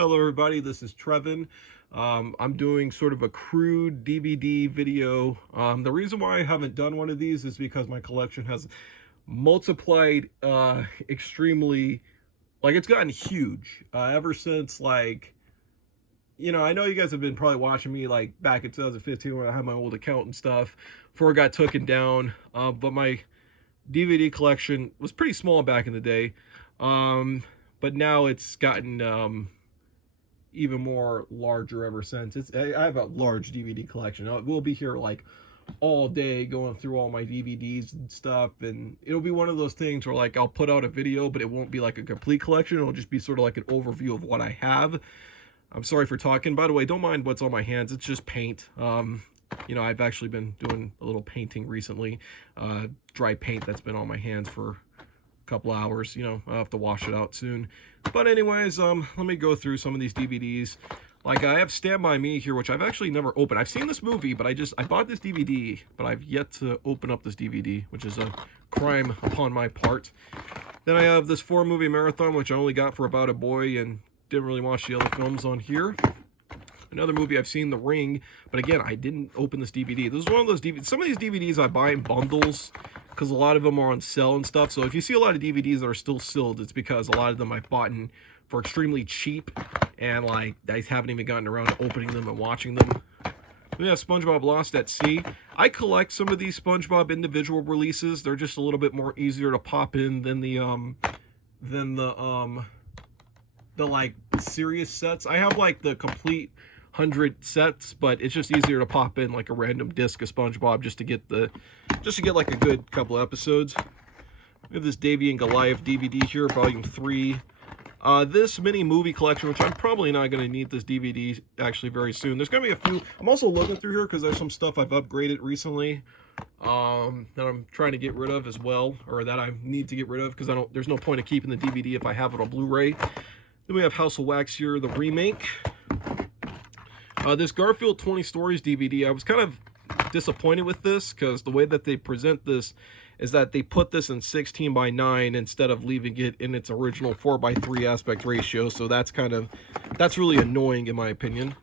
Hello everybody, this is Trevin. I'm doing sort of a crude DVD video. The reason why I haven't done one of these is because my collection has multiplied extremely, like it's gotten huge ever since I know you guys have been probably watching me like back in 2015 when I had my old account and stuff before it got taken down. But my DVD collection was pretty small back in the day. But now it's gotten even more larger ever since. I have a large DVD collection. We'll be here like all day going through all my DVDs and stuff, and it'll be one of those things where like I'll put out a video, but it won't be like a complete collection. It'll just be sort of like an overview of what I have. I'm sorry for talking. By the way, don't mind what's on my hands. It's just paint. I've actually been doing a little painting recently. Dry paint that's been on my hands for couple hours. I'll have to wash it out soon. But anyways, let me go through some of these DVDs. Like I have Stand By Me here, which I've actually never opened. I've seen this movie, but I bought this DVD, but I've yet to open up this DVD, which is a crime upon my part. Then I have this 4-movie marathon, which I only got for About a Boy and didn't really watch the other films on here. Another movie I've seen, The Ring, but again, I didn't open this DVD. This is one of those DVDs. Some of these DVDs I buy in bundles because a lot of them are on sale and stuff. So if you see a lot of DVDs that are still sealed, it's because a lot of them I've bought for extremely cheap, and like I haven't even gotten around to opening them and watching them. We have SpongeBob Lost at Sea. I collect some of these SpongeBob individual releases. They're just a little bit more easier to pop in than the like serious sets. I have like the complete 100 sets, but it's just easier to pop in like a random disc of SpongeBob just to get like a good couple episodes. We have this Davey and Goliath DVD here, volume 3. This mini movie collection, which I'm probably not going to need this DVD actually very soon. There's going to be a few. I'm also looking through here because there's some stuff I've upgraded recently that I'm trying to get rid of as well, or that I need to get rid of because there's no point of keeping the DVD if I have it on Blu-ray. Then we have House of Wax here, the remake. This Garfield 20 Stories DVD, I was kind of disappointed with this because the way that they present this is that they put this in 16:9 instead of leaving it in its original 4:3 aspect ratio. So that's really annoying in my opinion.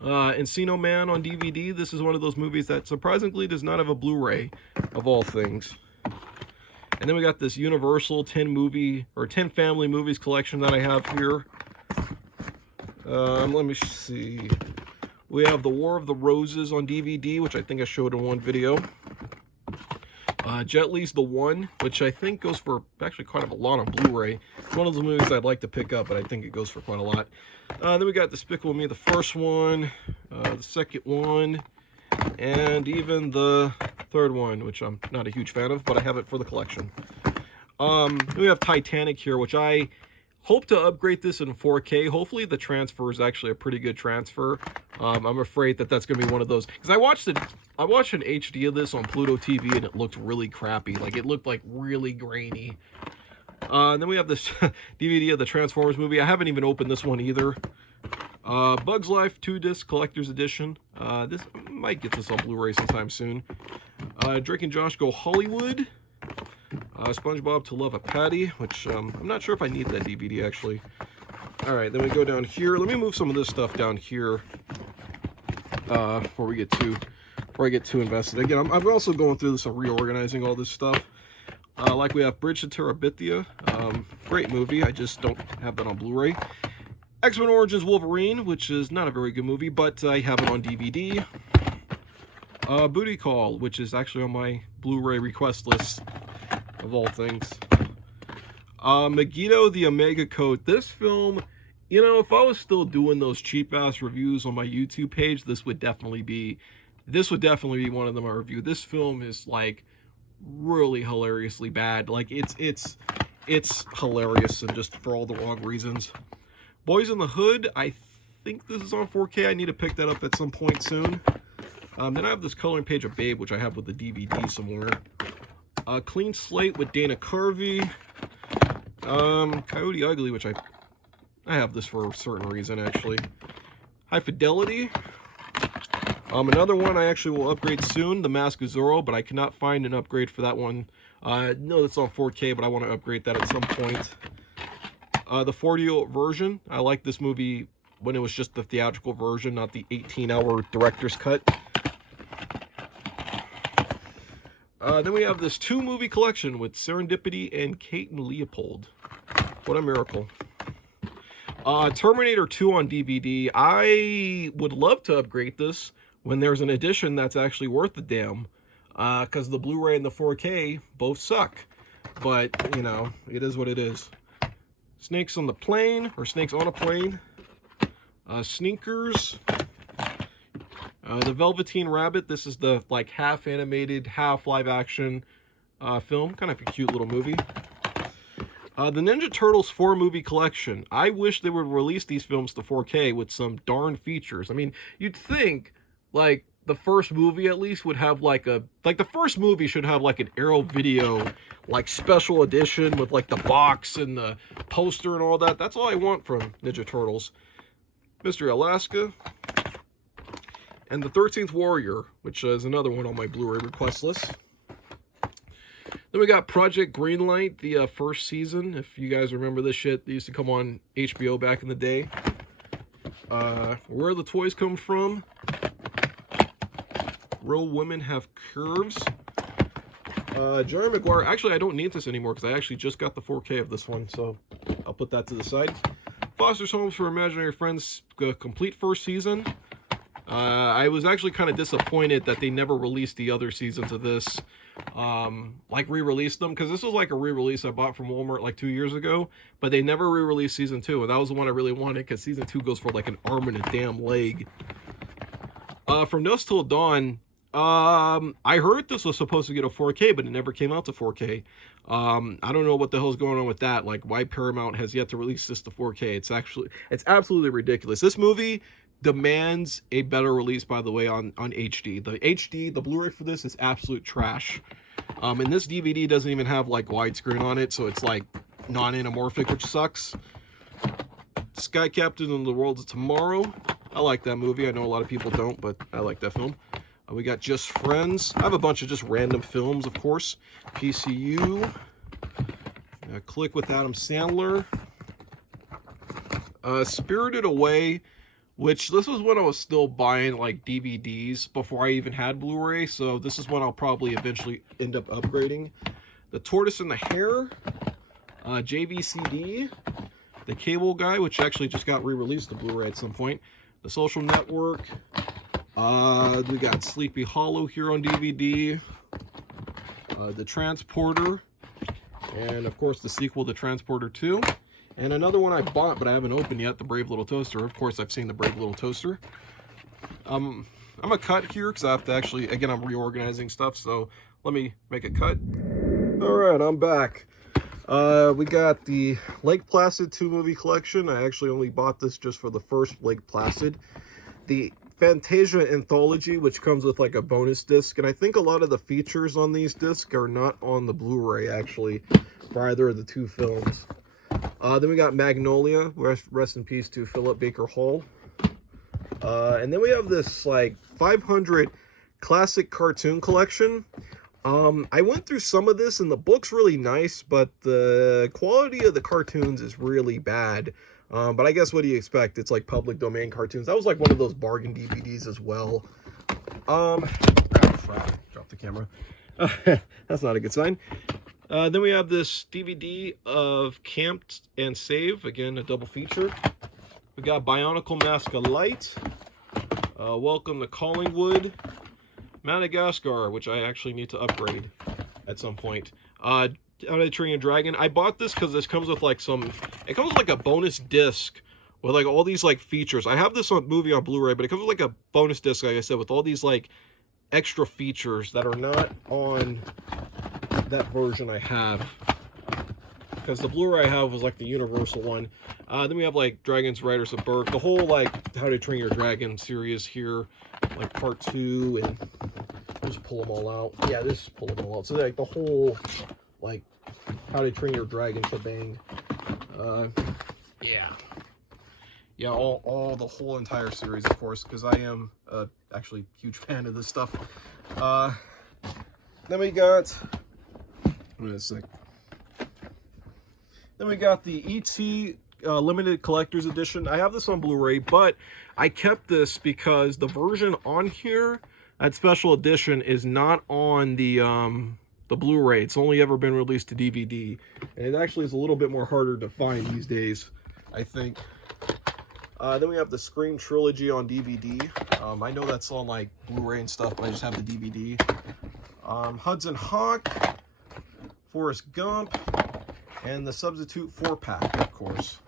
Encino Man on DVD. This is one of those movies that surprisingly does not have a Blu-ray, of all things. And then we got this Universal 10 family movies collection that I have here. Let me see. We have The War of the Roses on DVD, which I think I showed in one video. Jet Li's The One, which I think goes for actually quite a lot on Blu-ray. It's one of those movies I'd like to pick up, but I think it goes for quite a lot. Then we got Despicable Me, the first one, the second one, and even the third one, which I'm not a huge fan of, but I have it for the collection. We have Titanic here, which I hope to upgrade this in 4K. Hopefully the transfer is actually a pretty good transfer. I'm afraid that that's going to be one of those, because I watched an HD of this on Pluto TV and it looked really crappy. Like it looked like really grainy. Then we have this DVD of the Transformers movie. I haven't even opened this one either. Bugs Life 2-disc collector's edition. This I might get this on Blu-ray sometime soon. Drake and Josh Go Hollywood. SpongeBob To Love a Patty, which I'm not sure if I need that DVD actually. Alright, then we go down here. Let me move some of this stuff down here before I get too invested. Again, I'm also going through this and reorganizing all this stuff. Like we have Bridge to Terabithia. Great movie, I just don't have that on Blu-ray. X-Men Origins Wolverine, which is not a very good movie, but I have it on DVD. Booty Call, which is actually on my Blu-ray request list, of all things. Megiddo, the Omega Code. This film, if I was still doing those cheap-ass reviews on my YouTube page, this would definitely be one of them I review. This film is, like, really hilariously bad. Like, it's hilarious and just for all the wrong reasons. Boys in the Hood, I think this is on 4K. I need to pick that up at some point soon. Then I have this coloring page of Babe, which I have with the DVD somewhere. Clean Slate with Dana Carvey. Coyote Ugly, which I have this for a certain reason, actually. High Fidelity. Another one I actually will upgrade soon, The Mask of Zorro, but I cannot find an upgrade for that one. No, that's on 4K, but I want to upgrade that at some point. The 40 version. I like this movie when it was just the theatrical version, not the 18-hour director's cut. Then we have this 2-movie collection with Serendipity and Kate and Leopold. What a miracle. Terminator 2 on DVD. I would love to upgrade this when there's an edition that's actually worth the damn. Because the Blu-ray and the 4K both suck. But, you know, it is what it is. Snakes on the Plane, or Snakes on a Plane. Sneakers. The Velveteen Rabbit. This is the, like, half animated, half live action film. Kind of a cute little movie. The Ninja Turtles 4-movie collection. I wish they would release these films to 4K with some darn features. I mean, you'd think, like, the first movie at least would have, like, the first movie should have, like, an Arrow Video, like, special edition with, like, the box and the poster and all that. That's all I want from Ninja Turtles. Mystery Alaska. And the 13th Warrior, which is another one on my Blu-ray request list. Then we got Project Greenlight, the first season. If you guys remember this shit, they used to come on HBO back in the day. Where the Toys Come From. Real Women Have Curves. Jerry Maguire. Actually, I don't need this anymore because I actually just got the 4K of this one, so I'll put that to the side. Foster's Homes for Imaginary Friends, complete first season. I was actually kind of disappointed that they never released the other seasons of this. Like re-released them, because this was like a re-release I bought from Walmart like 2 years ago, but they never re-released season 2, and that was the one I really wanted because season 2 goes for like an arm and a damn leg. From Dusk Till Dawn, I heard this was supposed to get a 4K, but it never came out to 4K. I don't know what the hell's going on with that. Like, why Paramount has yet to release this to 4K. It's absolutely ridiculous. This movie demands a better release, by the way, on HD. The Blu-ray for this is absolute trash. And this DVD doesn't even have like widescreen on it, so it's like non-anamorphic, which sucks. Sky Captain and the World of Tomorrow. I like that movie. I know a lot of people don't, but I like that film. We got Just Friends. I have a bunch of just random films, of course. PCU. Click with Adam Sandler. Spirited Away, which this was when I was still buying like DVDs before I even had Blu-ray, so this is when I'll probably eventually end up upgrading. The Tortoise and the Hare, JVCD, The Cable Guy, which actually just got re-released to Blu-ray at some point. The Social Network. We got Sleepy Hollow here on DVD. The Transporter, and of course the sequel to Transporter 2. And another one I bought, but I haven't opened yet, the Brave Little Toaster. Of course, I've seen the Brave Little Toaster. I'm going to cut here because I have to actually, again, I'm reorganizing stuff, so let me make a cut. All right, I'm back. We got the Lake Placid 2-movie collection. I actually only bought this just for the first Lake Placid. The Fantasia Anthology, which comes with like a bonus disc, and I think a lot of the features on these discs are not on the Blu-ray, actually, for either of the two films. Then we got Magnolia, rest in peace to Philip Baker Hall. And then we have this like 500 classic cartoon collection. I went through some of this and the book's really nice, but the quality of the cartoons is really bad. But I guess what do you expect? It's like public domain cartoons. That was like one of those bargain DVDs as well. Drop the camera. That's not a good sign. Then we have this DVD of Camped and Save. Again, a double feature. We got Bionicle Mask of Light. Welcome to Collingwood. Madagascar, which I actually need to upgrade at some point. How to Train Your Dragon. I bought this because this comes with like it comes with like a bonus disc with like all these like features. I have this movie on Blu-ray, but it comes with like a bonus disc, like I said, with all these like extra features that are not on that version I have, because the Blu-ray I have was like the universal one. Then we have like Dragons Riders of Berk, the whole like How to Train Your Dragon series here, like part 2, and just pull them all out. Yeah, just pull them all out. So like the whole like How to Train Your Dragon shebang. Yeah, all the whole entire series, of course, because I am actually a huge fan of this stuff. Then we got, wait a sec. Then we got the ET limited collector's edition. I have this on Blu-ray, but I kept this because the version on here, that special edition, is not on the Blu-ray. It's only ever been released to DVD, and it actually is a little bit more harder to find these days, I think. Then we have the Scream trilogy on DVD. I know that's on like Blu-ray and stuff, but I just have the DVD. Hudson Hawk, Forrest Gump, and the Substitute 4-pack, of course.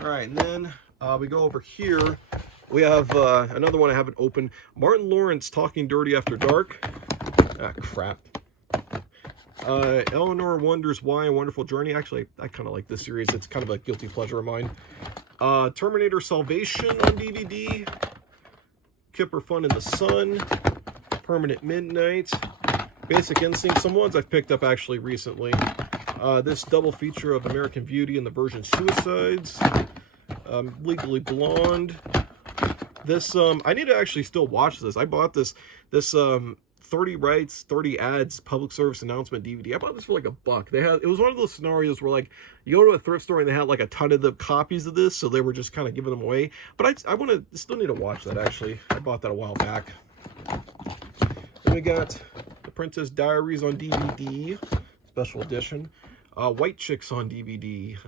All right, and then we go over here. We have another one I haven't opened. Martin Lawrence, Talking Dirty After Dark. Ah, crap. Eleanor Wonders Why, A Wonderful Journey. Actually, I kind of like this series. It's kind of a guilty pleasure of mine. Terminator Salvation on DVD. Kipper Fun in the Sun. Permanent Midnight. Basic Instinct. Some ones I've picked up actually recently. This double feature of American Beauty and the Virgin Suicides. Legally Blonde. This, I need to actually still watch this. I bought this 30 rights, 30 ads, public service announcement DVD. I bought this for like $1. It was one of those scenarios where like you go to a thrift store and they had like a ton of the copies of this, so they were just kind of giving them away. But I want to still need to watch that actually. I bought that a while back. Then we got The Princess Diaries on DVD, special edition. White Chicks on DVD.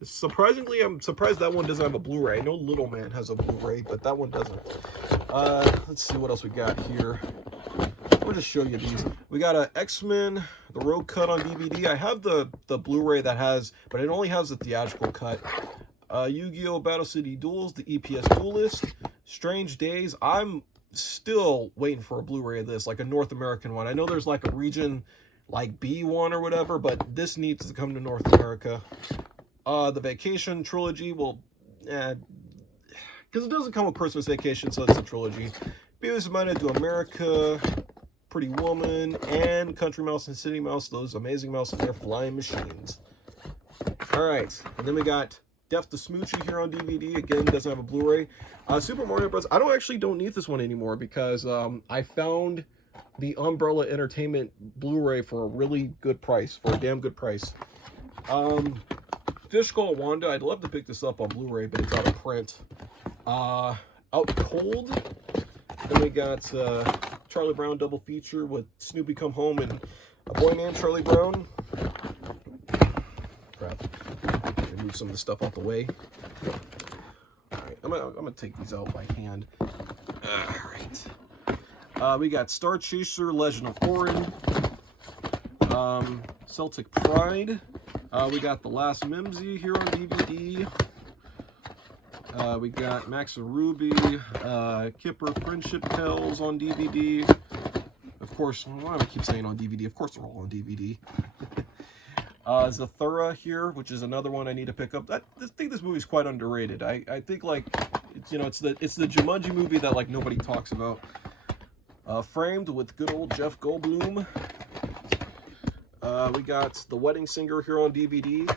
Surprisingly, I'm surprised that one doesn't have a Blu-ray. I know Little Man has a Blu-ray, but that one doesn't. Let's see what else we got here. I'll just show you these. We got a X-Men, the Road Cut on DVD. I have the Blu-ray that has, but it only has the theatrical cut. Yu-Gi-Oh! Battle City Duels, the EPS Duelist. Strange Days. I'm still waiting for a Blu-ray of this, like a North American one. I know there's like a region like B1 or whatever, but this needs to come to North America. The Vacation trilogy, well, because it doesn't come with Christmas Vacation, so it's a trilogy. Beavis and Butthead to America, Pretty Woman, and Country Mouse and City Mouse, those amazing mouse and their flying machines. All right, and then we got Death to Smoochie here on DVD. Again, doesn't have a Blu-ray. Super Mario Bros. I don't need this one anymore because I found the Umbrella Entertainment Blu-ray for a really good price, for a damn good price. Fish Skull Wanda, I'd love to pick this up on Blu-ray, but it's out of print. Out Cold. Then we got Charlie Brown double feature with Snoopy Come Home and a boy named Charlie Brown. Crap. Move some of the stuff out the way. Alright, I'm gonna take these out by hand. Alright. We got Star Chaser, Legend of Orin. Celtic Pride. We got The Last Mimsy here on DVD. We got Max and Ruby, Kipper Friendship Tales on DVD. Of course, why do I keep saying on DVD? Of course they're all on DVD. Zathura here, which is another one I need to pick up. I think this movie's quite underrated. I think like it's, you know, it's the Jumanji movie that like nobody talks about. Framed with good old Jeff Goldblum. We got The Wedding Singer here on DVD.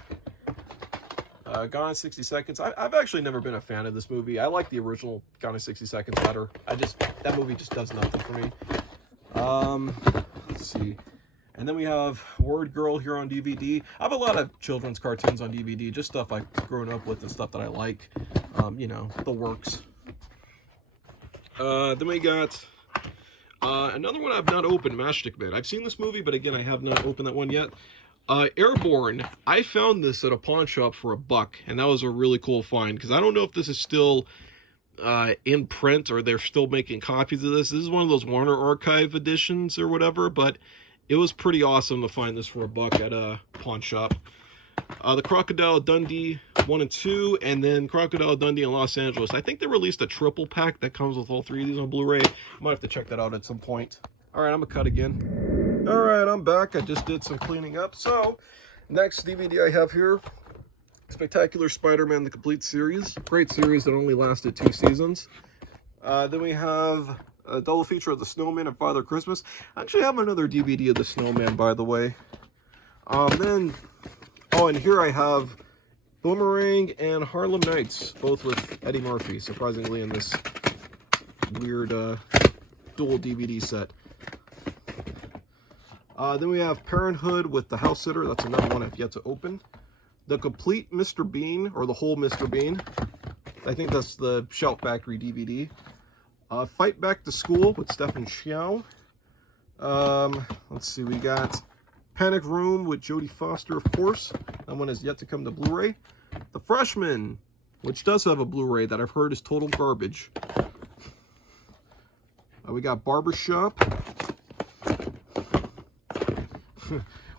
Gone in 60 Seconds. I've actually never been a fan of this movie. I like the original Gone in 60 Seconds better. That movie just does nothing for me. Let's see. And then we have Word Girl here on DVD. I have a lot of children's cartoons on DVD, just stuff I've grown up with and stuff that I like. You know, the works. Then we got another one I've not opened, Matchstick Men. I've seen this movie, but again, I have not opened that one yet. Airborne, I found this at a pawn shop for $1, and that was a really cool find, because I don't know if this is still in print or they're still making copies of this. This is one of those Warner Archive editions or whatever, but it was pretty awesome to find this for $1 at a pawn shop. The Crocodile Dundee 1 and 2, and then Crocodile Dundee in Los Angeles. I think they released a triple pack that comes with all 3 of these on Blu-ray. Might have to check that out at some point. All right, I'm gonna cut again. All right, I'm back. I just did some cleaning up. So, next DVD I have here, Spectacular Spider-Man: The Complete Series. Great series that only lasted 2 seasons. Then we have a double feature of The Snowman and Father Christmas. I actually have another DVD of The Snowman, by the way. And here I have Boomerang and Harlem Nights, both with Eddie Murphy, surprisingly, in this weird dual DVD set. Then we have Parenthood with the House Sitter. That's another one I've yet to open. The Complete Mr. Bean, or the Whole Mr. Bean. I think that's the Shout Factory DVD. Fight Back to School with Stephen Chow. Let's see, we got Panic Room with Jodie Foster, of course. That one is yet to come to Blu-ray. The Freshman, which does have a Blu-ray that I've heard is total garbage. We got Barbershop.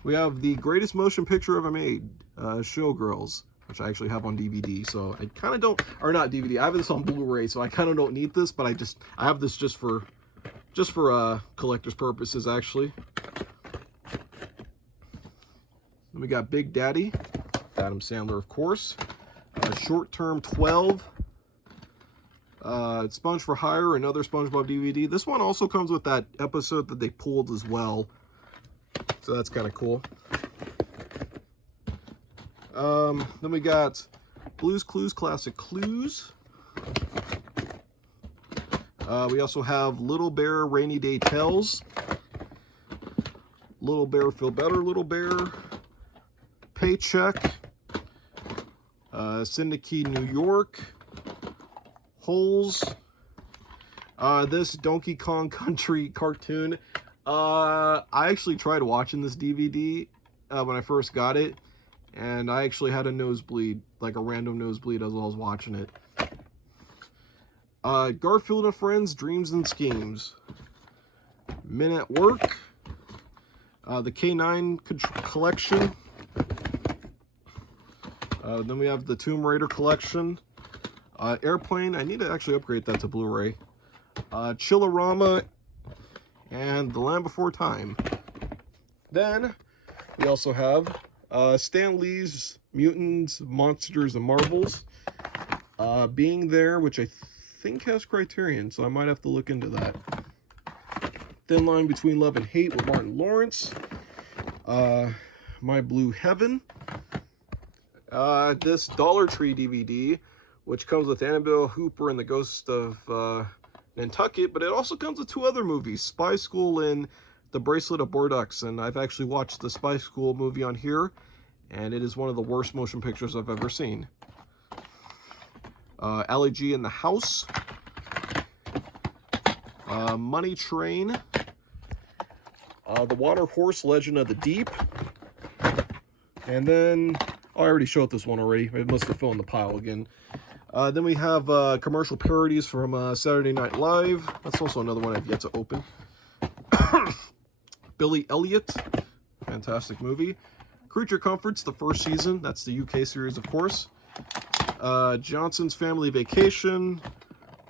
We have The Greatest Motion Picture Ever Made, Showgirls, which I actually have on DVD. So I kind of don't, or not DVD. I have this on Blu-ray, so I kind of don't need this, but I have this just for collector's purposes, actually. Then we got Big Daddy, Adam Sandler, of course. Short Term 12. Sponge for Hire, another SpongeBob DVD. This one also comes with that episode that they pulled as well. So that's kind of cool. Then we got Blue's Clues Classic Clues. We also have Little Bear Rainy Day Tales. Little Bear Feel Better, Little Bear. Paycheck. Syndicate New York. Holes. This Donkey Kong Country cartoon. I actually tried watching this DVD when I first got it, and I actually had a nosebleed, like a random nosebleed as I was watching it. Garfield and Friends, Dreams and Schemes. Men at Work. The K9 collection. Then we have the Tomb Raider collection. Airplane, I need to actually upgrade that to Blu-ray. Chillerama, and The Land Before Time. Then we also have Stan Lee's Mutants, Monsters, and Marvels. Being There, which I think has Criterion, so I might have to look into that. Thin Line Between Love and Hate with Martin Lawrence. My Blue Heaven. This Dollar Tree DVD, which comes with Annabelle Hooper and the Ghost of Nantucket, but it also comes with two other movies, Spy School and The Bracelet of Bordeaux. And I've actually watched the Spy School movie on here, and it is one of the worst motion pictures I've ever seen. Ali G in the House. Money Train. The Water Horse Legend of the Deep. And then, oh, I already showed this one already. It must have fell in the pile again. Then we have commercial parodies from Saturday Night Live. That's also another one I've yet to open. Billy Elliot, fantastic movie. Creature Comforts, the first season. That's the UK series, of course. Johnson's Family Vacation,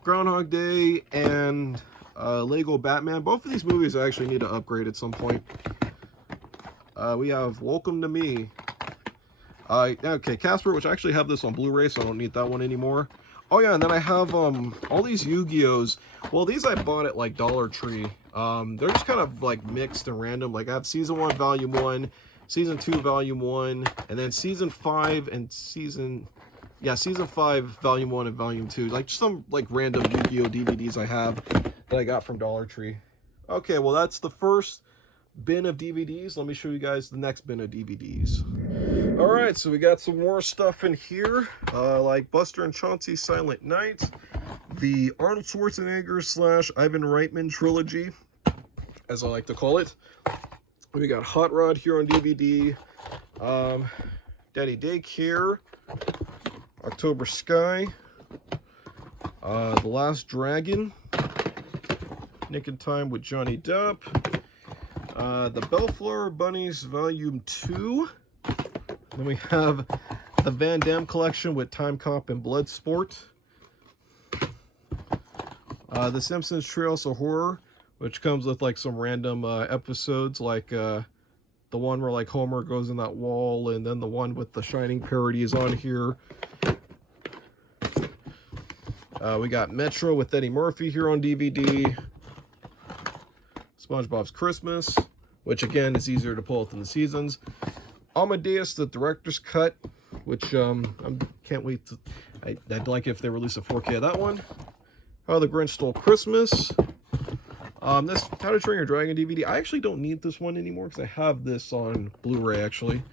Groundhog Day, and Lego Batman. Both of these movies I actually need to upgrade at some point. We have Welcome to Me. Okay, Casper, which I actually have this on Blu-ray, so I don't need that one anymore. Oh yeah, and then I have all these Yu-Gi-Ohs. Well, these I bought at like Dollar Tree. They're just kind of like mixed and random. Like I have Season 1, Volume 1, Season 2, Volume 1, and then Season 5 and Season 5, Volume 1 and Volume 2. Like just some like random Yu-Gi-Oh DVDs I have that I got from Dollar Tree. Okay, well that's the first bin of DVDs. Let me show you guys the next bin of DVDs. All right, so we got some more stuff in here, like Buster and Chauncey's Silent Night, the Arnold Schwarzenegger / Ivan Reitman trilogy, as I like to call it. We got Hot Rod here on DVD, Daddy Daycare, October Sky, The Last Dragon, Nick in Time with Johnny Depp, the Bellflower Bunnies Volume 2. Then we have the Van Damme collection with Time Cop and Bloodsport. The Simpsons Treehouse of Horror, which comes with like some random episodes, like the one where like Homer goes in that wall, and then the one with the Shining parody is on here. We got Metro with Eddie Murphy here on DVD. SpongeBob's Christmas, which again is easier to pull than the seasons. Amadeus, the director's cut, which I can't wait to. I'd like it if they release a 4K of that one. How the Grinch Stole Christmas. This How to Train Your Dragon DVD. I actually don't need this one anymore because I have this on Blu-ray actually.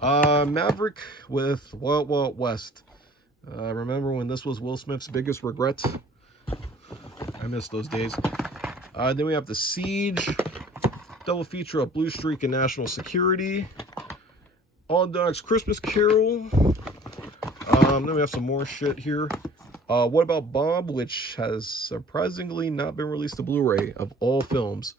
Maverick with Wild Wild West. Remember when this was Will Smith's biggest regret? I miss those days. Then we have The Siege, double feature of Blue Streak and National Security. All Dogs Christmas Carol. Then we have some more shit here. What About Bob, which has surprisingly not been released to Blu-ray of all films.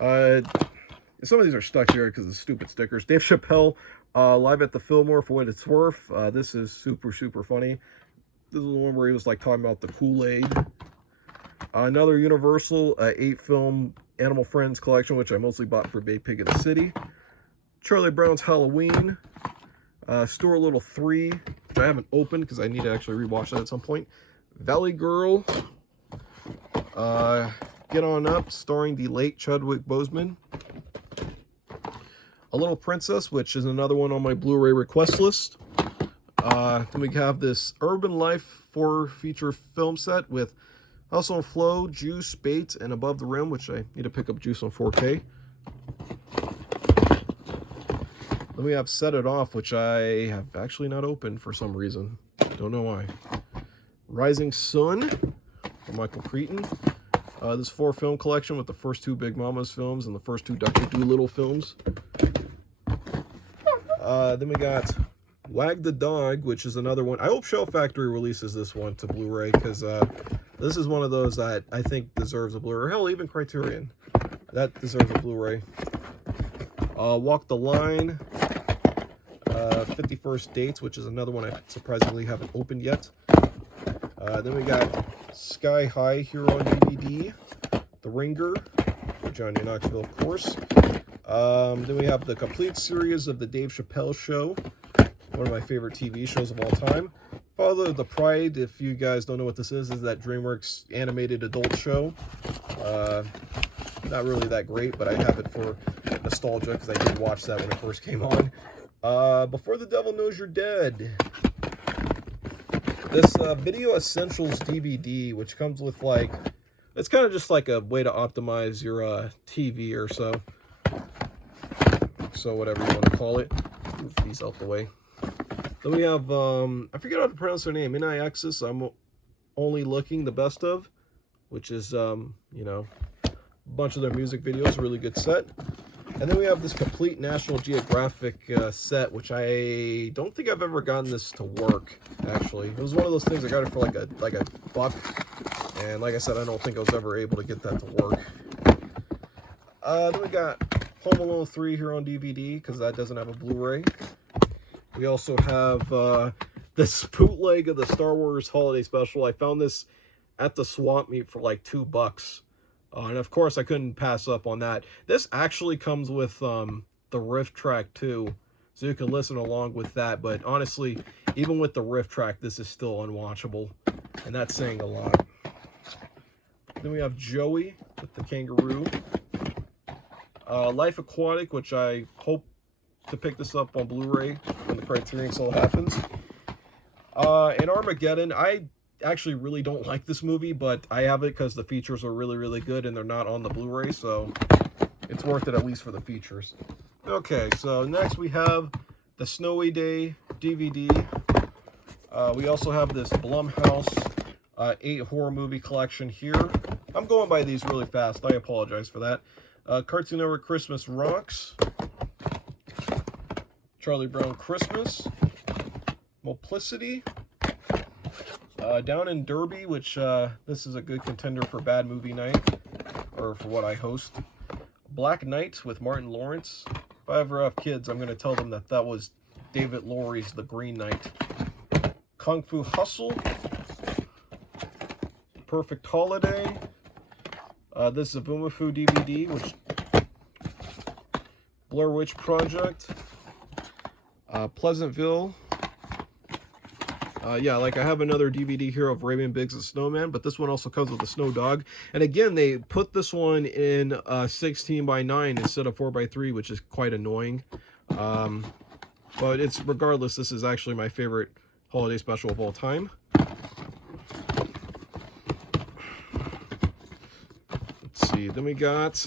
Some of these are stuck here because of stupid stickers. Dave Chappelle, Live at the Fillmore for What It's Worth. This is super, super funny. This is the one where he was like talking about the Kool-Aid. Another Universal 8-film Animal Friends collection, which I mostly bought for Bay Pig in the City. Charlie Brown's Halloween. Stuart Little 3, which I haven't opened because I need to actually rewatch that at some point. Valley Girl. Get On Up, starring the late Chadwick Boseman. A Little Princess, which is another one on my Blu-ray request list. Then we have this Urban Life 4-feature film set with Hustle and Flow, Juice, Bates, and Above the Rim, which I need to pick up Juice on 4K. Then we have Set It Off, which I have actually not opened for some reason. Don't know why. Rising Sun from Michael Crichton. This 4-film collection with the first 2 Big Mama's films and the first 2 Dr. Dolittle films. Then we got Wag the Dog, which is another one. I hope Shell Factory releases this one to Blu-ray because this is one of those that I think deserves a Blu-ray. Hell, even Criterion. That deserves a Blu-ray. Walk the Line. 51st Dates, which is another one I surprisingly haven't opened yet. Then we got Sky High here on DVD. The Ringer. For Johnny Knoxville, of course. Then we have the complete series of The Dave Chappelle Show. One of my favorite TV shows of all time. Father of the Pride, if you guys don't know what this is that DreamWorks animated adult show. Not really that great, but I have it for nostalgia because I did watch that when it first came on. Before the Devil Knows You're Dead. This Video Essentials DVD, which comes with like, it's kind of just like a way to optimize your TV or so. So whatever you want to call it. Move these out the way. Then we have, I forget how to pronounce her name, NIX's I'm Only Looking the Best Of, which is, you know, a bunch of their music videos, really good set. And then we have this complete National Geographic set, which I don't think I've ever gotten this to work, actually. It was one of those things I got it for like a buck, and like I said, I don't think I was ever able to get that to work. Then we got Home Alone 3 here on DVD, because that doesn't have a Blu-ray. We also have this bootleg of the Star Wars Holiday Special. I found this at the swap meet for like $2. And of course, I couldn't pass up on that. This actually comes with the riff track too, so you can listen along with that. But honestly, even with the riff track, this is still unwatchable, and that's saying a lot. Then we have Joey with the kangaroo. Life Aquatic, which I hope to pick this up on Blu-ray when the Criterion sale happens. And Armageddon, I actually really don't like this movie, but I have it because the features are really, really good and they're not on the Blu-ray, so it's worth it at least for the features. Okay, so next we have the Snowy Day DVD. We also have this Blumhouse 8 horror movie collection here. I'm going by these really fast. I apologize for that. Cartoon Network Christmas Rocks. Charlie Brown Christmas. Multiplicity. Down in Derby, which this is a good contender for Bad Movie Night, or for what I host. Black Knight with Martin Lawrence. If I ever have kids, I'm going to tell them that that was David Lowry's The Green Knight. Kung Fu Hustle. Perfect Holiday. This is a Vumafu DVD, which Blair Witch Project. Pleasantville. Yeah, like I have another DVD here of Raven Biggs the Snowman, but this one also comes with a snow dog. And again, they put this one in 16:9 instead of 4:3, which is quite annoying. But it's regardless, this is actually my favorite holiday special of all time. Let's see. see. Then we got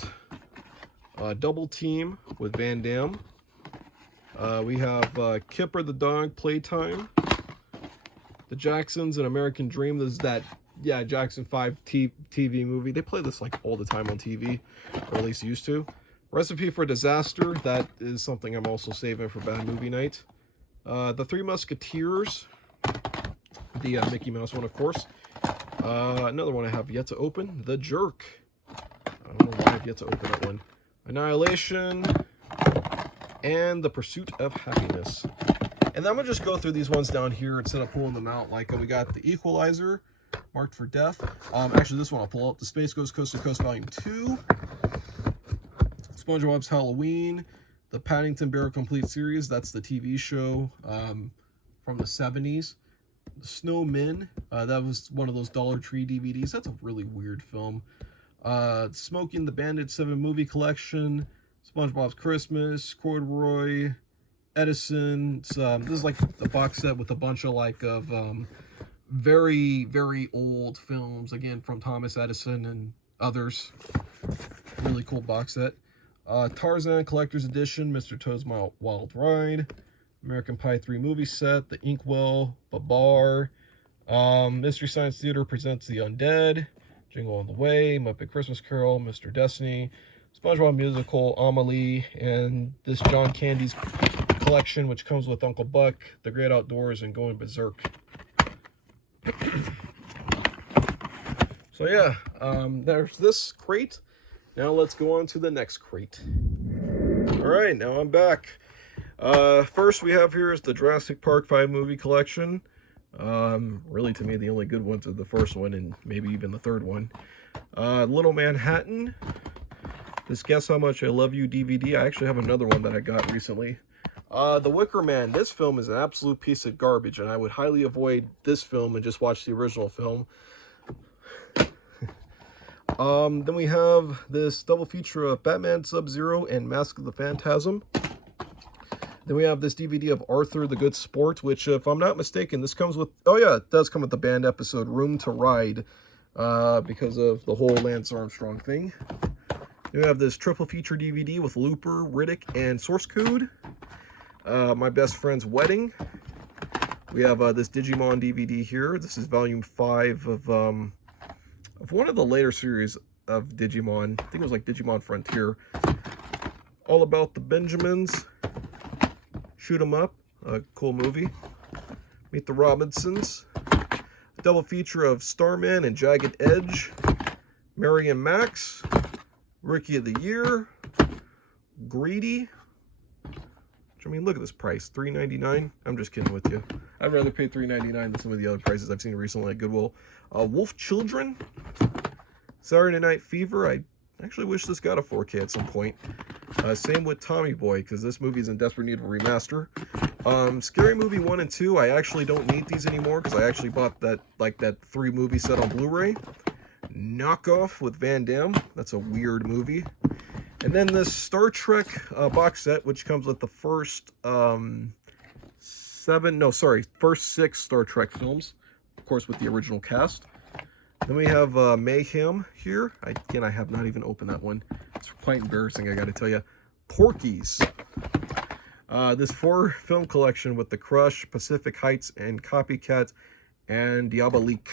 Double Team with Van Damme. We have Kipper the Dog, Playtime. The Jacksons, An American Dream. This is that, yeah, Jackson 5 TV movie. They play this like all the time on TV, or at least used to. Recipe for Disaster. That is something I'm also saving for Bad Movie Night. The Three Musketeers. The Mickey Mouse one, of course. Another one I have yet to open. The Jerk. I don't know why I've yet to open that one. Annihilation. And The Pursuit of Happiness. And then I'm going to just go through these ones down here instead of pulling them out. Like, we got The Equalizer, Marked for Death. Actually, this one I'll pull out. The Space Ghost Coast to Coast Volume 2. SpongeBob's Halloween. The Paddington Bear Complete Series. That's the TV show from the 70s. The Snowmen. That was one of those Dollar Tree DVDs. That's a really weird film. Smoking the Bandit 7 movie collection. SpongeBob's Christmas. Corduroy. Edison. This is like the box set with a bunch of very, very old films, again, from Thomas Edison and others. Really cool box set. Tarzan Collector's Edition, Mr. Toad's Wild Ride, American Pie 3 movie set, The Inkwell, Babar, Mystery Science Theater presents The Undead, Jingle All the Way, Muppet Christmas Carol, Mr. Destiny, SpongeBob Musical, Amelie, and this John Candy's collection, which comes with Uncle Buck, The Great Outdoors, and Going Berserk. So yeah, there's this crate. Now let's go on to the next crate. Alright, now I'm back. First we have here is the Jurassic Park 5 movie collection. Really, to me, the only good ones are the first one and maybe even the third one. Little Manhattan. This Guess How Much I Love You DVD. I actually have another one that I got recently. The Wicker Man. This film is an absolute piece of garbage, and I would highly avoid this film and just watch the original film. Then we have this double feature of Batman Sub-Zero and Mask of the Phantasm. Then we have this DVD of Arthur the Good Sport, which, if I'm not mistaken, this comes with... Oh yeah, it does come with the band episode Room to Ride, because of the whole Lance Armstrong thing. Then we have this triple feature DVD with Looper, Riddick, and Source Code. My Best Friend's Wedding. We have this Digimon DVD here. This is volume 5 of one of the later series of Digimon. I think it was like Digimon Frontier. All About the Benjamins. Shoot 'em Up. A cool movie. Meet the Robinsons. A double feature of Starman and Jagged Edge. Mary and Max. Rookie of the Year. Greedy. I mean, look at this price, $3.99. I'm just kidding with you. I'd rather pay $3.99 than some of the other prices I've seen recently at Goodwill. Wolf Children, Saturday Night Fever. I actually wish this got a 4K at some point. Same with Tommy Boy, because this movie is in desperate need of a remaster. Scary Movie 1 and 2. I actually don't need these anymore because I actually bought that 3-movie set on Blu-ray. Knockoff with Van Damme. That's a weird movie. And then this Star Trek box set, which comes with the first first 6 Star Trek films, of course, with the original cast. Then we have Mayhem here. Again, I have not even opened that one. It's quite embarrassing, I got to tell you. Porky's. This 4-film collection with The Crush, Pacific Heights, and Copycat, and Diabolique.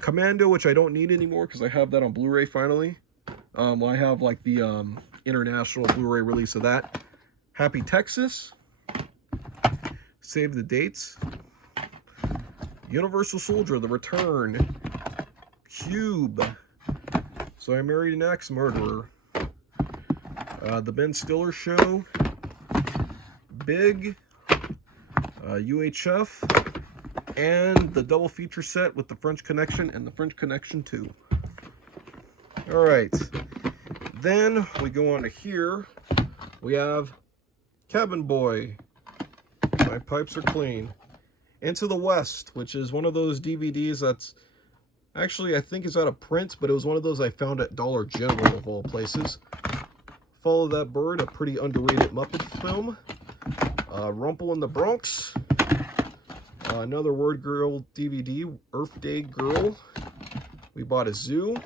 Commando, which I don't need anymore because I have that on Blu-ray finally. I have like the international Blu-ray release of that. Happy Texas. Save the Dates. Universal Soldier, The Return. Cube. So I Married an Axe Murderer. The Ben Stiller Show. Big. UHF. And the double feature set with The French Connection and The French Connection 2. Alright, then we go on to here. We have Cabin Boy, My Pipes Are Clean. Into the West, which is one of those DVDs that's actually, I think, is out of print, but it was one of those I found at Dollar General of all places. Follow That Bird, a pretty underrated Muppet film. Rumple in the Bronx. Another Word Girl DVD, Earth Day Girl. We bought a zoo.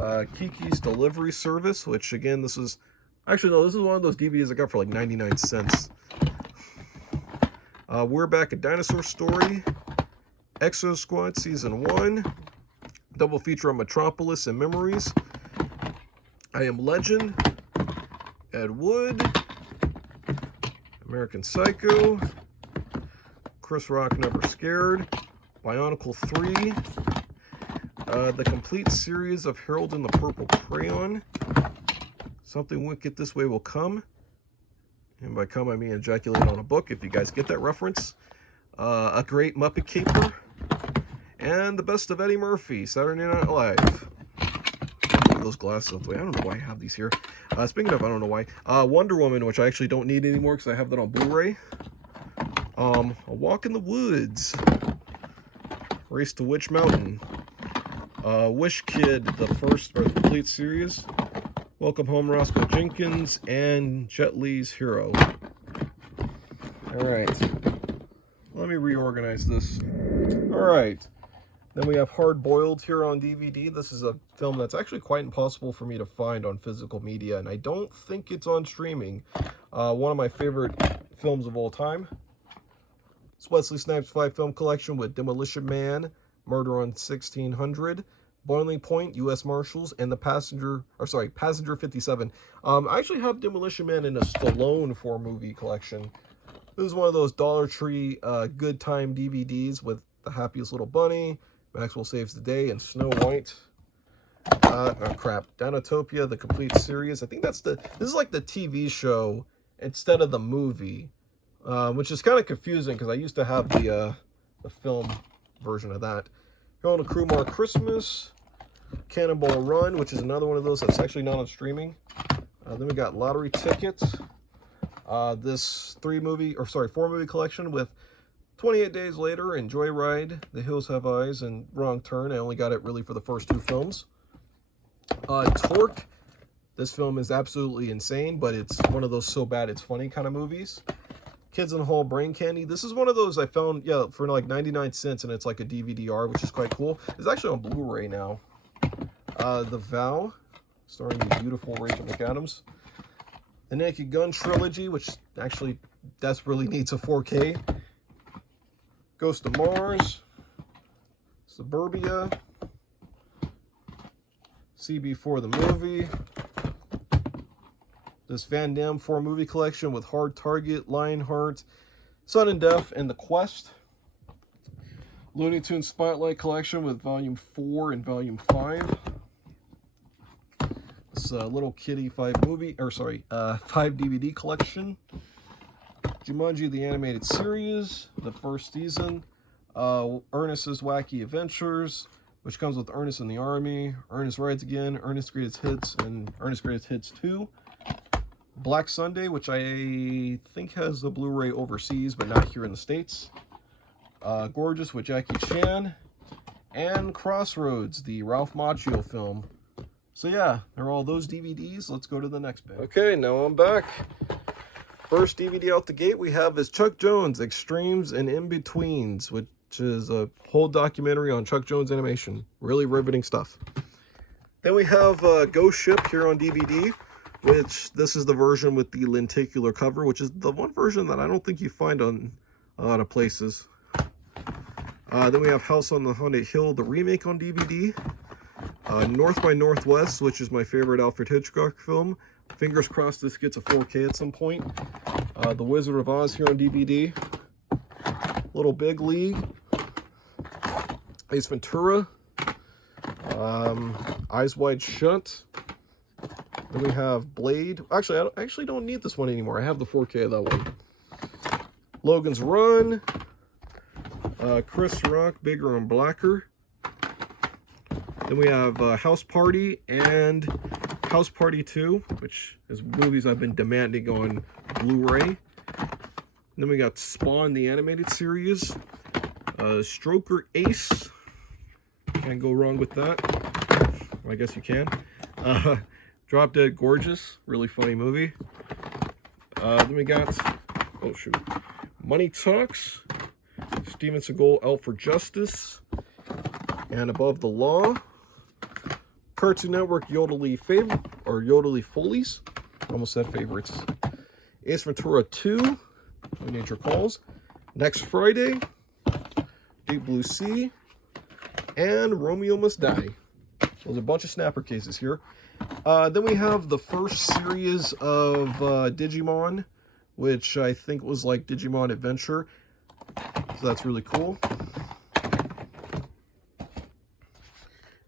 Kiki's Delivery Service, which again, this is, actually no, this is one of those DVDs I got for like 99 cents. We're Back, A Dinosaur Story, Exo Squad Season 1, double feature on Metropolis and Memories, I Am Legend, Ed Wood, American Psycho, Chris Rock Never Scared, Bionicle 3, the complete series of Harold and the Purple Crayon, Something Wicked This Way Will Come, and by come I mean ejaculate on a book, if you guys get that reference, A Great Muppet Caper, and The Best of Eddie Murphy, Saturday Night Live. Those glasses out the way. I don't know why I have these here. Speaking of, I don't know why. Wonder Woman, which I actually don't need anymore because I have that on Blu-ray. A Walk in the Woods, Race to Witch Mountain, Wish Kid, the first or the complete series, Welcome Home Roscoe Jenkins, and Jet Li's Hero. Alright, let me reorganize this. Alright, then we have Hard Boiled here on DVD. This is a film that's actually quite impossible for me to find on physical media, and I don't think it's on streaming. One of my favorite films of all time. It's Wesley Snipes' 5-film collection with Demolition Man, Murder on 1600, Boiling Point, U.S. Marshals, and Passenger 57. I actually have Demolition Man in a Stallone 4-movie collection. This is one of those Dollar Tree good time DVDs with The Happiest Little Bunny, Maxwell Saves the Day, and Snow White. Danotopia, the complete series. I think this is like the TV show instead of the movie, which is kind of confusing because I used to have the film version of that. Hero and the Crew More Christmas, Cannonball Run, which is another one of those that's actually not on streaming. Then we got Lottery Tickets. This 4-movie collection with 28 Days Later and Joyride, The Hills Have Eyes, and Wrong Turn. I only got it really for the first 2 films. Torque. This film is absolutely insane, but it's one of those so bad it's funny kind of movies. Kids in the Hall, Brain Candy. This is one of those I found, for like 99 cents, and it's like a DVD-R, which is quite cool. It's actually on Blu-ray now. The Vow, starring the beautiful Rachel McAdams. The Naked Gun trilogy, which actually desperately needs a 4K. Ghost of Mars, Suburbia, CB4 the movie, this Van Damme 4-movie collection with Hard Target, Lionheart, Sudden Death, and The Quest. Looney Tunes Spotlight collection with Volume 4 and Volume 5. This Little Kitty 5 DVD collection. Jumanji the Animated Series, the first season. Ernest's Wacky Adventures, which comes with Ernest in the Army, Ernest Rides Again, Ernest Greatest Hits, and Ernest Greatest Hits 2. Black Sunday, which I think has a Blu-ray overseas, but not here in the States. Gorgeous with Jackie Chan. And Crossroads, the Ralph Macchio film. So yeah, there are all those DVDs. Let's go to the next bit. Okay, now I'm back. First DVD out the gate we have is Chuck Jones, Extremes and In-Betweens, which is a whole documentary on Chuck Jones animation. Really riveting stuff. Then we have Ghost Ship here on DVD, which this is the version with the lenticular cover, which is the one version that I don't think you find on a lot of places. Then we have House on the Haunted Hill, the remake on DVD. North by Northwest, which is my favorite Alfred Hitchcock film. Fingers crossed this gets a 4K at some point. The Wizard of Oz here on DVD. Little Big League. Ace Ventura. Eyes Wide Shut. Then we have Blade. Actually, I actually don't need this one anymore. I have the 4K of that one. Logan's Run. Chris Rock, Bigger and Blacker. Then we have House Party and House Party 2, which is movies I've been demanding on Blu-ray. Then we got Spawn, the animated series. Stroker Ace. Can't go wrong with that. Well, I guess you can. Drop Dead Gorgeous. Really funny movie. Then we got... Oh, shoot. Money Talks. Steven Seagal, Out for Justice. And Above the Law. Cartoon Network Yodely Yodely Follies. Almost said favorites. Ace Ventura 2, When Nature Calls. Next Friday, Deep Blue Sea, and Romeo Must Die. There's a bunch of snapper cases here. Then we have the first series of Digimon, which I think was like Digimon Adventure. So that's really cool.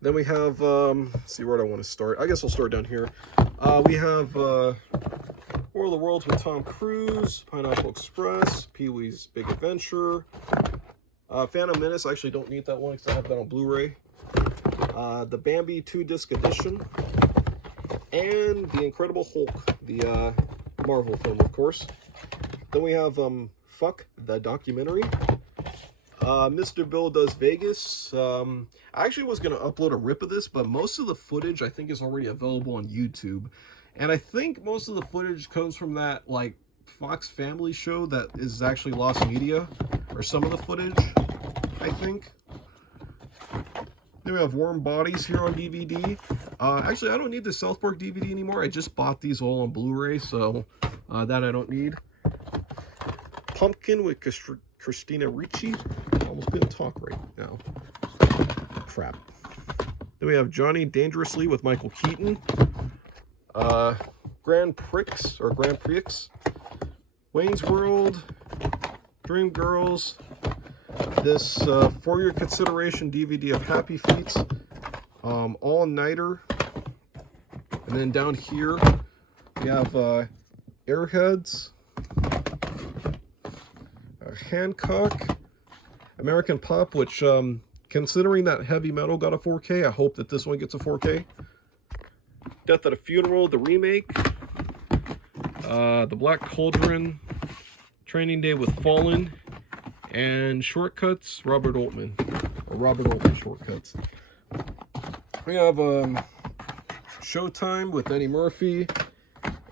Then we have, let's see, where do I want to start? I guess I'll start down here. We have War of the Worlds with Tom Cruise, Pineapple Express, Pee-wee's Big Adventure, Phantom Menace. I actually don't need that one because I have that on Blu-ray. The Bambi 2-disc edition, and The Incredible Hulk, the Marvel film, of course. Then we have Fuck, the documentary. Mr. Bill Does Vegas. I actually was going to upload a rip of this, but most of the footage I think is already available on YouTube. And I think most of the footage comes from that, like, Fox Family show that is actually lost media, or some of the footage, I think. Then we have Warm Bodies here on DVD. Actually, I don't need the South Park DVD anymore. I just bought these all on Blu-ray, so that I don't need. Pumpkin with Christina Ricci. I almost couldn't talk right now. Crap. Then we have Johnny Dangerously with Michael Keaton. Grand Prix. Wayne's World. Dreamgirls. This For Your Consideration DVD of Happy Feet. All Nighter. And then down here we have Airheads. Hancock. American Pop, which considering that Heavy Metal got a 4K, I hope that this one gets a 4K. Death at a Funeral, the remake. The Black Cauldron. Training Day with Fallen. And Shortcuts, Robert Altman. Or Robert Altman Shortcuts. We have Showtime with Eddie Murphy.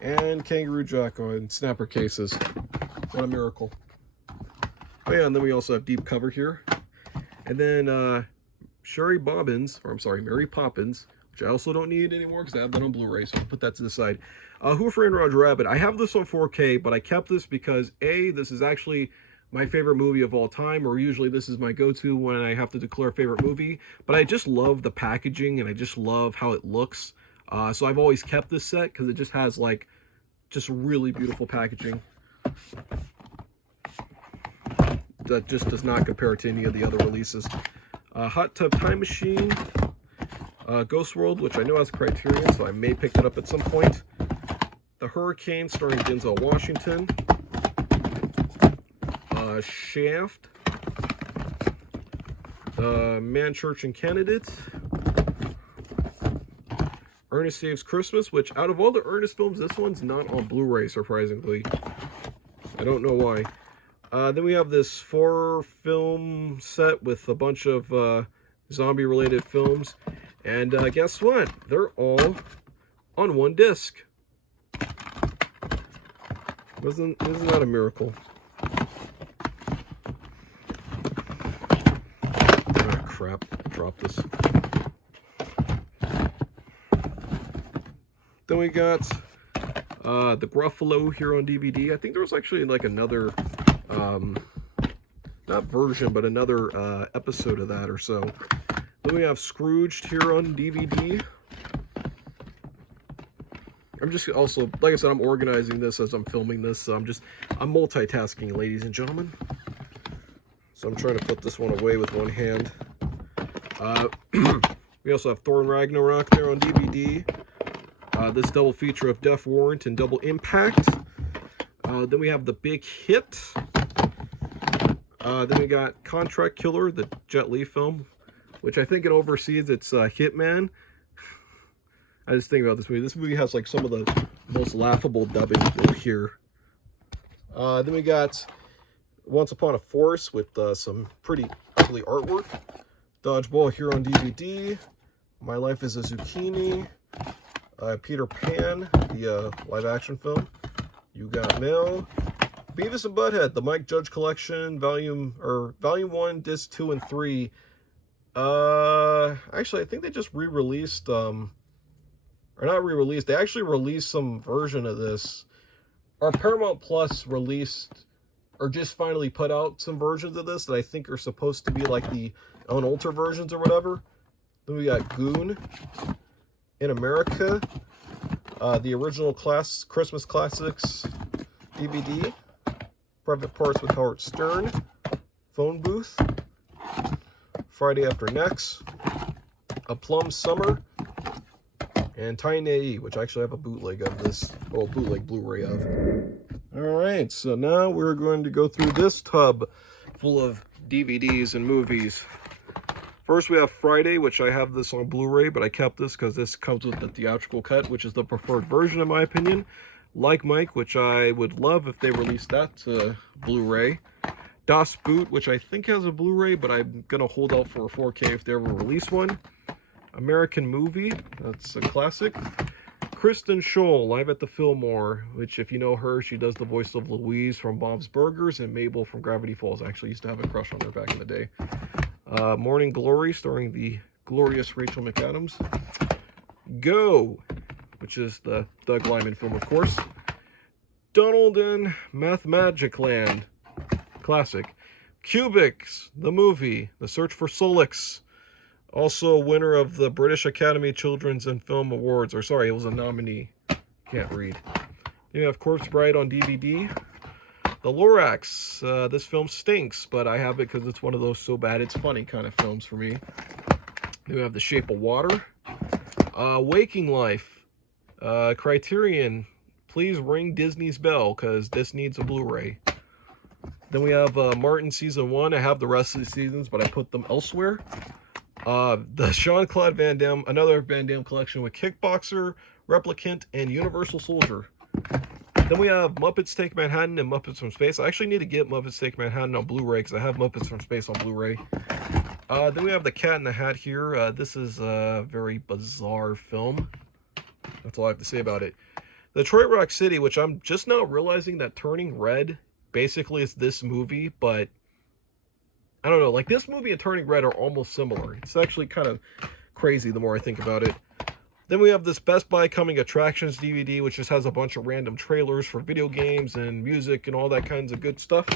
And Kangaroo Jack on snapper cases. What a miracle. Oh yeah, and then we also have Deep Cover here. And then Mary Poppins, which I also don't need anymore because I have that on Blu-ray, so I'll put that to the side. Who Framed Roger Rabbit? I have this on 4K, but I kept this because A, this is actually my favorite movie of all time, or usually this is my go-to when I have to declare a favorite movie. But I just love the packaging, and I just love how it looks. So I've always kept this set because it just has, like, just really beautiful packaging. That just does not compare to any of the other releases. Hot Tub Time Machine, Ghost World, which I know has Criterion, so I may pick it up at some point. The Hurricane, starring Denzel Washington. Shaft. The Man, Church, and Candidate. Ernest Saves Christmas, which out of all the Ernest films, this one's not on Blu-ray, surprisingly. I don't know why. Then we have this 4-film set with a bunch of zombie-related films. And guess what? They're all on one disc. Isn't that a miracle? Oh, crap. Drop this. Then we got the Gruffalo here on DVD. I think there was actually like another... not version, but another episode of that or so. Then we have Scrooged here on DVD. I'm just also, like I said, I'm organizing this as I'm filming this, so I'm multitasking, ladies and gentlemen. So I'm trying to put this one away with one hand. We also have Thor and Ragnarok there on DVD. This double feature of Death Warrant and Double Impact. Then we have The Big Hit. Then we got Contract Killer, the Jet Li film, which I think it oversees its Hitman. I just think about this movie. This movie has like some of the most laughable dubbing you'll hear. Then we got Once Upon a Force with some pretty ugly artwork. Dodgeball here on DVD. My Life as a Zucchini. Peter Pan, the live action film. You Got Mail. Beavis and Butthead, the Mike Judge Collection, Volume 1, Disc 2 and 3. Actually, I think they just re-released, or not re-released, they actually released some version of this, or Paramount Plus released, or just finally put out some versions of this that I think are supposed to be like the unaltered versions or whatever. Then we got Goon in America, the original Christmas Classics DVD, Private Parts with Howard Stern, Phone Booth, Friday After Next, A Plum Summer, and Tiny, which I actually have a bootleg of this, well, bootleg Blu-ray of. Alright, so now we're going to go through this tub full of DVDs and movies. First we have Friday, which I have this on Blu-ray, but I kept this because this comes with the theatrical cut, which is the preferred version in my opinion. Like Mike, which I would love if they released that to Blu-ray. Das Boot, which I think has a Blu-ray, but I'm going to hold out for a 4K if they ever release one. American Movie, that's a classic. Kristen Schaal, Live at the Fillmore, which if you know her, she does the voice of Louise from Bob's Burgers and Mabel from Gravity Falls. I actually used to have a crush on her back in the day. Morning Glory, starring the glorious Rachel McAdams. Go, which is the Doug Liman film, of course. Donald in Mathmagicland, classic. Cubics, the movie, The Search for Solix. Also winner of the British Academy Children's and Film Awards. Or sorry, it was a nominee. Can't read. You have Corpse Bride on DVD. The Lorax. This film stinks, but I have it because it's one of those so bad it's funny kind of films for me. Then we have The Shape of Water. Waking Life. Criterion. Please ring Disney's bell because this needs a Blu-ray. Then we have Martin Season 1. I have the rest of the seasons, but I put them elsewhere. The Jean-Claude Van Damme, another Van Damme collection with Kickboxer, Replicant, and Universal Soldier. Then we have Muppets Take Manhattan and Muppets from Space. I actually need to get Muppets Take Manhattan on Blu-ray because I have Muppets from Space on Blu-ray. Then we have The Cat in the Hat here. This is a very bizarre film. That's all I have to say about it. Detroit Rock City, which I'm just now realizing that Turning Red basically is this movie, but I don't know, like this movie and Turning Red are almost similar. It's actually kind of crazy the more I think about it. Then we have this Best Buy Coming Attractions DVD, which just has a bunch of random trailers for video games and music and all that kinds of good stuff.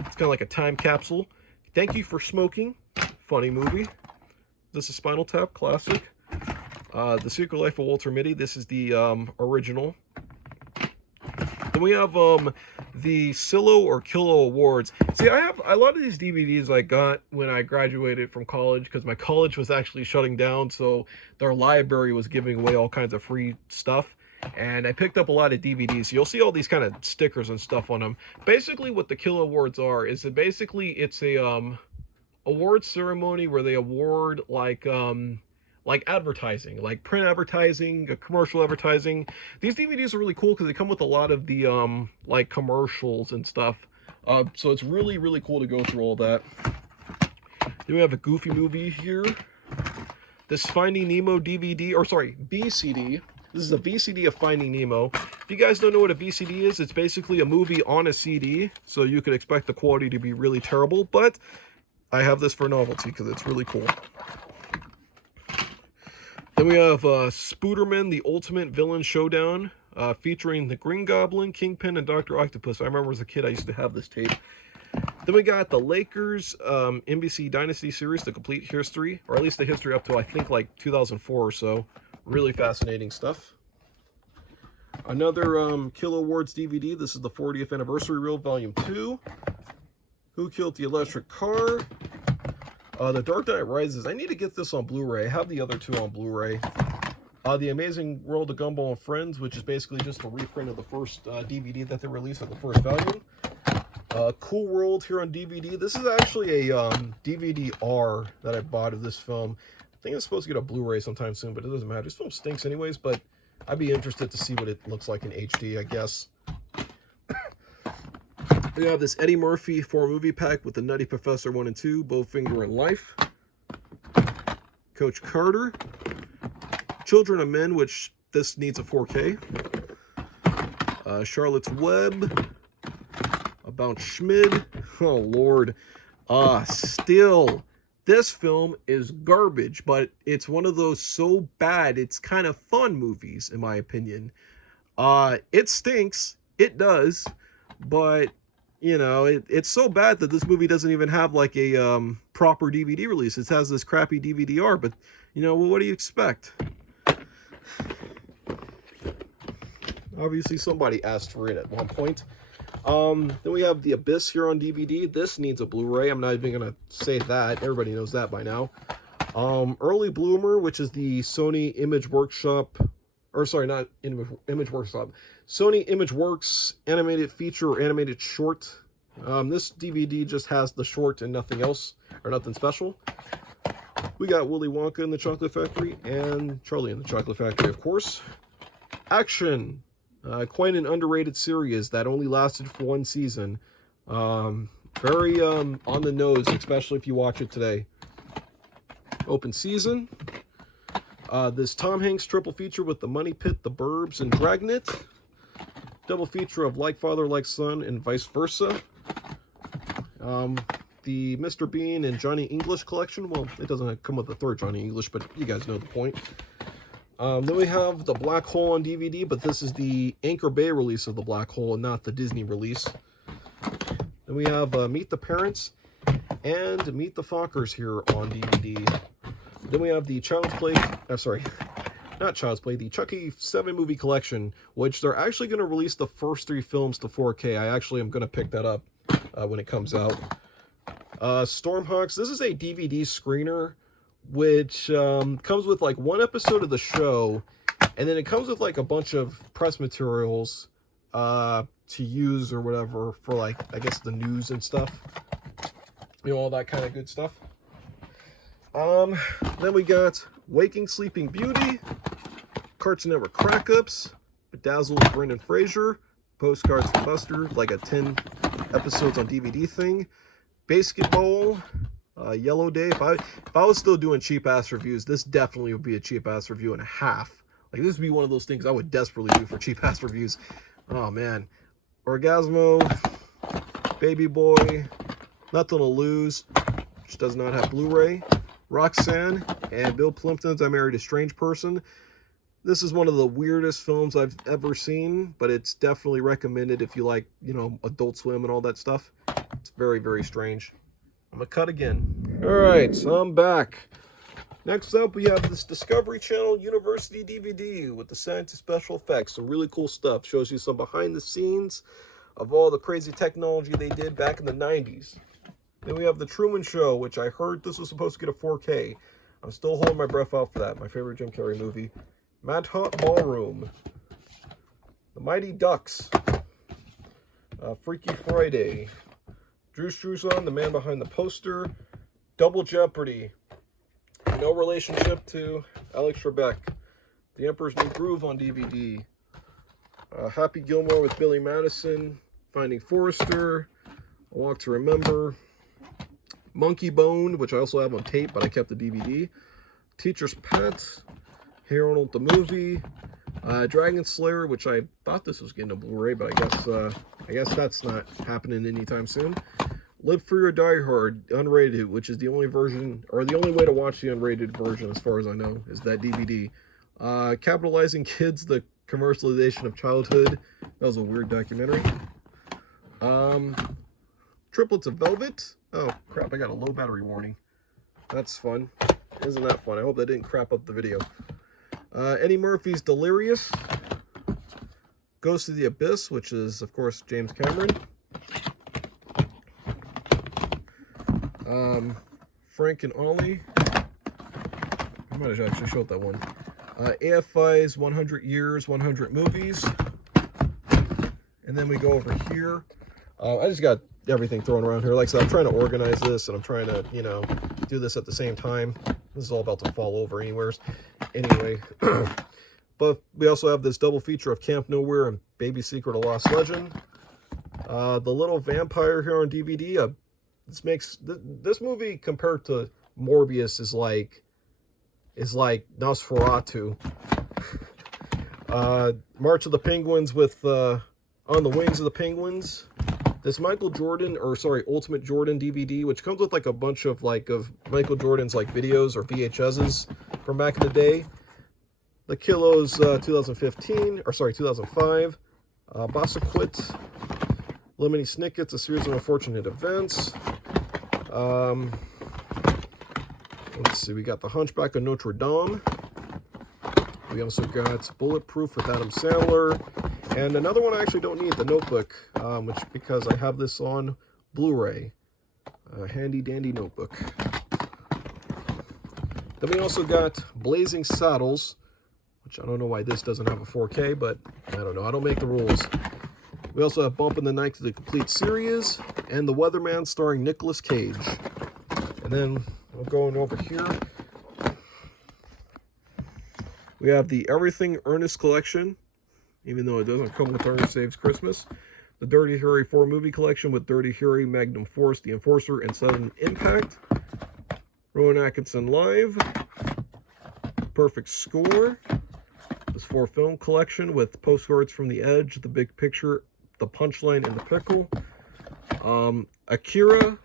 It's kind of like a time capsule. Thank You for Smoking, funny movie. This is Spinal Tap, classic. The Secret Life of Walter Mitty, this is the original. Then we have the Silo or Kilo Awards. See, I have a lot of these DVDs I got when I graduated from college because my college was actually shutting down, so their library was giving away all kinds of free stuff. And I picked up a lot of DVDs. You'll see all these kind of stickers and stuff on them. Basically, what the Kilo Awards are is that basically it's a award ceremony where they award like advertising, like print advertising, commercial advertising. These DVDs are really cool because they come with a lot of the like commercials and stuff. So it's really, really cool to go through all that. Then we have a Goofy movie here. This Finding Nemo DVD, or sorry, VCD. This is a VCD of Finding Nemo. If you guys don't know what a VCD is, it's basically a movie on a CD. So you could expect the quality to be really terrible, but I have this for novelty because it's really cool. Then we have Spooderman, the Ultimate Villain Showdown, featuring the Green Goblin, Kingpin, and Dr. Octopus. I remember as a kid I used to have this tape. Then we got the Lakers NBC Dynasty series, The Complete History, or at least the history up to I think like 2004 or so. Really fascinating stuff. Another Kilo Awards DVD. This is the 40th Anniversary Reel, Volume 2. Who Killed the Electric Car? The Dark Knight Rises. I need to get this on Blu-ray. I have the other two on Blu-ray. The Amazing World of Gumball and Friends, which is basically just a reprint of the first DVD that they released of the first volume. Cool World here on DVD. This is actually a DVD-R that I bought of this film. I think it's supposed to get a Blu-ray sometime soon, but it doesn't matter. This film stinks anyways, but I'd be interested to see what it looks like in HD, I guess. We have this Eddie Murphy 4-movie pack with the Nutty Professor 1 and 2, Bowfinger and Life. Coach Carter. Children of Men, which this needs a 4K. Charlotte's Web. About Schmid. Oh, Lord. Still. This film is garbage, but it's one of those so bad it's kind of fun movies, in my opinion. It stinks, it does, but you know, it's so bad that this movie doesn't even have like a proper DVD release. It has this crappy DVD-R, but you know, well, what do you expect? Obviously, somebody asked for it at one point. Then we have The Abyss here on DVD. This needs a Blu-ray. I'm not even gonna say that. Everybody knows that by now. Early Bloomer, which is the Sony Image Workshop, or sorry, not Image Workshop, Sony Image Works animated feature or animated short. This DVD just has the short and nothing else, or nothing special. We got Willy Wonka and the Chocolate Factory and Charlie and the Chocolate Factory, of course. Action. Quite an underrated series that only lasted for one season. Very on the nose, especially if you watch it today. Open season. This Tom Hanks triple feature with The Money Pit, The Burbs, and Dragnet. Double feature of Like Father, Like Son, and vice versa. The Mr. Bean and Johnny English collection. Well, it doesn't come with the third Johnny English, but you guys know the point. Then we have The Black Hole on DVD, but this is the Anchor Bay release of The Black Hole and not the Disney release. Then we have Meet the Parents and Meet the Fockers here on DVD. Then we have the Child's Play, not Child's Play, the Chucky 7 movie collection, which they're actually going to release the first 3 films to 4K. I actually am going to pick that up when it comes out. Stormhawks, this is a DVD screener, which comes with like one episode of the show, and then it comes with like a bunch of press materials to use or whatever for like, I guess, the news and stuff, you know, all that kind of good stuff. Then we got Waking Sleeping Beauty, Cartoon Network Crack-Ups, Bedazzled Brendan Fraser, Postcards from Buster, like a 10 episodes on DVD thing, Basketball, Yellow Day. If I was still doing cheap-ass reviews, this definitely would be a cheap-ass review and a half. Like, this would be one of those things I would desperately do for cheap-ass reviews. Oh, man. Orgasmo, Baby Boy, Nothing to Lose, which does not have Blu-ray, Roxanne, and Bill Plimpton's I Married a Strange Person. This is one of the weirdest films I've ever seen, but it's definitely recommended if you like, you know, Adult Swim and all that stuff. It's very, very strange. I'm gonna cut again. Alright, so I'm back. Next up, we have this Discovery Channel University DVD with the science and special effects. Some really cool stuff. Shows you some behind the scenes of all the crazy technology they did back in the 90s. Then we have The Truman Show, which I heard this was supposed to get a 4K. I'm still holding my breath out for that. My favorite Jim Carrey movie. Mad Hot Ballroom. The Mighty Ducks. Freaky Friday. Drew Struzan, the man behind the poster. Double Jeopardy. No relationship to Alex Trebek. The Emperor's New Groove on DVD. Happy Gilmore with Billy Madison. Finding Forrester. A Walk to Remember. Monkey Bone, which I also have on tape, but I kept the DVD. Teacher's Pet. Hey Arnold the Movie. Dragon Slayer, which I thought this was getting a Blu-ray, but I guess that's not happening anytime soon. Live Free or Die Hard, unrated, which is the only version, or the only way to watch the unrated version, as far as I know, is that DVD. Capitalizing Kids, the Commercialization of Childhood. That was a weird documentary. Triplets of Velvet. Oh, crap, I got a low battery warning. That's fun. Isn't that fun? I hope that didn't crap up the video. Eddie Murphy's Delirious. Goes to the Abyss, which is, of course, James Cameron. Frank and Ollie. I might have actually showed that one. AFI's 100 Years, 100 Movies. And then we go over here. I just got everything thrown around here. Like I said, I'm trying to organize this, and I'm trying to, you know, do this at the same time. This is all about to fall over anywhere. Anyway. But we also have this double feature of Camp Nowhere and Baby Secret, A Lost Legend. The Little Vampire here on DVD. This movie compared to Morbius is like Nosferatu. March of the Penguins with On the Wings of the Penguins. this Michael Jordan, or sorry, Ultimate Jordan DVD, which comes with like a bunch of Michael Jordan's like videos or VHSs from back in the day. The Kilos 2015, or sorry, 2005. Bassaquit, Lemony Snicket's A Series of Unfortunate Events. Let's see, we got The Hunchback of Notre Dame. We also got Bulletproof with Adam Sandler. And another one I actually don't need, The Notebook, because I have this on Blu-ray. Handy dandy notebook. Then we also got Blazing Saddles, which I don't know why this doesn't have a 4K, but I don't know. I don't make the rules. We also have Bump in the Night to the Complete Series, and The Weatherman starring Nicolas Cage. And then we're going over here. We have the Everything Ernest Collection, even though it doesn't come with Ernest Saves Christmas. The Dirty Harry 4 movie collection with Dirty Harry, Magnum Force, The Enforcer, and Sudden Impact. Rowan Atkinson Live. Perfect Score. This 4 film collection with Postcards from the Edge, The Big Picture, The Punchline, and The Pickle. Akira.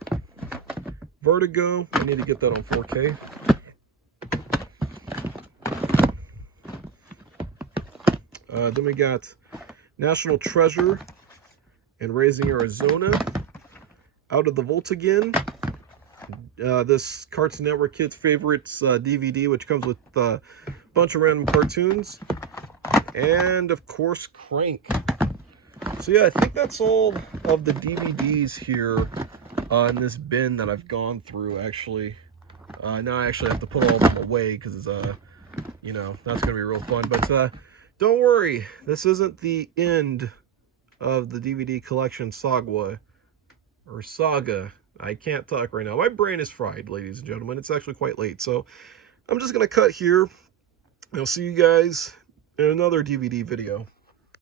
Vertigo. I need to get that on 4K. Then we got National Treasure and Raising Arizona. Out of the Vault Again. This Cartoon Network Kids Favorites DVD, which comes with a bunch of random cartoons. And, of course, Crank. So, yeah, I think that's all of the DVDs here in this bin that I've gone through, actually. Now I actually have to put all of them away because, you know, that's going to be real fun. But, don't worry, this isn't the end of the DVD collection saga. I can't talk right now. My brain is fried, ladies and gentlemen. It's actually quite late. So I'm just going to cut here. I'll see you guys in another DVD video.